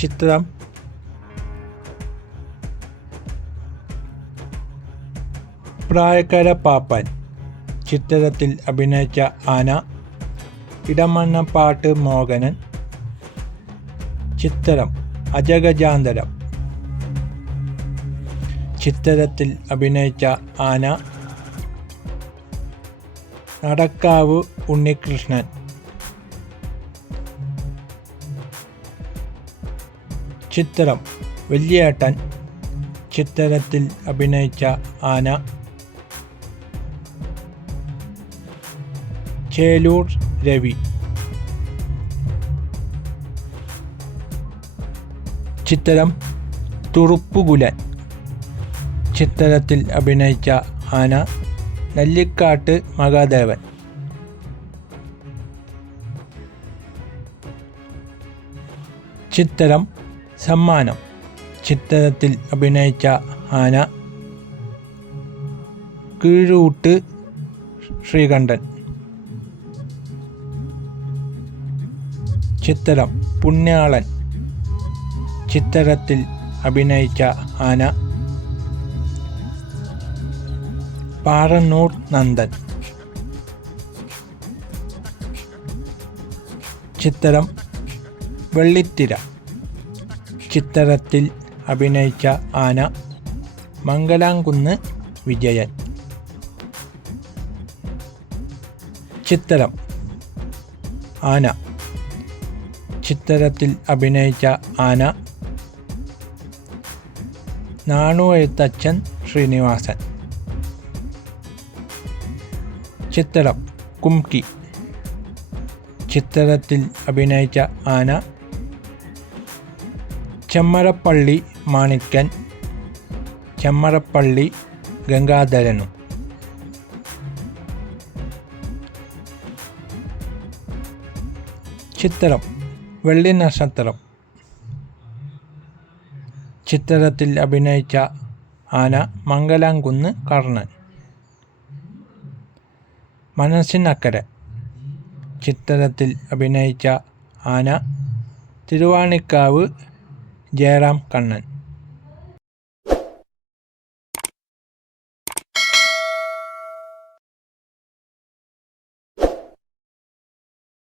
ചിത്രം. പ്രായക്കര പാപ്പൻ. ചിത്രത്തിൽ അഭിനയിച്ച ആന. ഇടമണ്ണ ഇടമണ്ണപ്പാട്ട് മോഹനൻ. ചിത്രം അജഗജാന്തരം. ചിത്രത്തിൽ അഭിനയിച്ച ആന. നടക്കാവ് ഉണ്ണികൃഷ്ണൻ. ചിത്രം വലിയേട്ടൻ ചിത്രത്തിൽ അഭിനയിച്ച ആന. ചേലൂർ രവി. ചിത്രം തുറുപ്പുകുലൻ ചിത്രത്തിൽ അഭിനയിച്ച ആന. നെല്ലിക്കാട്ട് മഹാദേവൻ. ചിത്രം സമ്മാനം. ചിത്രത്തിൽ അഭിനയിച്ച ആന. കീഴൂട്ട് ശ്രീകണ്ഠൻ. ചിത്രം പുണ്യാളൻ. ചിത്രത്തിൽ അഭിനയിച്ച ആന. പാറന്നൂർ നന്ദൻ. ചിത്രം വെള്ളിത്തിര. ചിത്രത്തിൽ അഭിനയിച്ച ആന മംഗലാംകുന്ന് വിജയൻ. ചിത്രം. ആന. ചിത്രത്തിൽ അഭിനയിച്ച ആന നാണു എഴുത്തച്ഛൻ ശ്രീനിവാസൻ. ചിത്രം. കുംകി ചിത്രത്തിൽ അഭിനയിച്ച ആന ചെമ്മരപ്പള്ളി മാണിക്കൻ ചെമ്മരപ്പള്ളി ഗംഗാധരനും. ചിത്രം വെള്ളി നക്ഷത്രം. ചിത്രത്തിൽ അഭിനയിച്ച ആന മംഗലാംകുന്ന് കർണൻ. മനസ്സിനക്കരെ. ചിത്രത്തിൽ അഭിനയിച്ച ആന തിരുവാണിക്കാവ് ജയറാം കണ്ണൻ.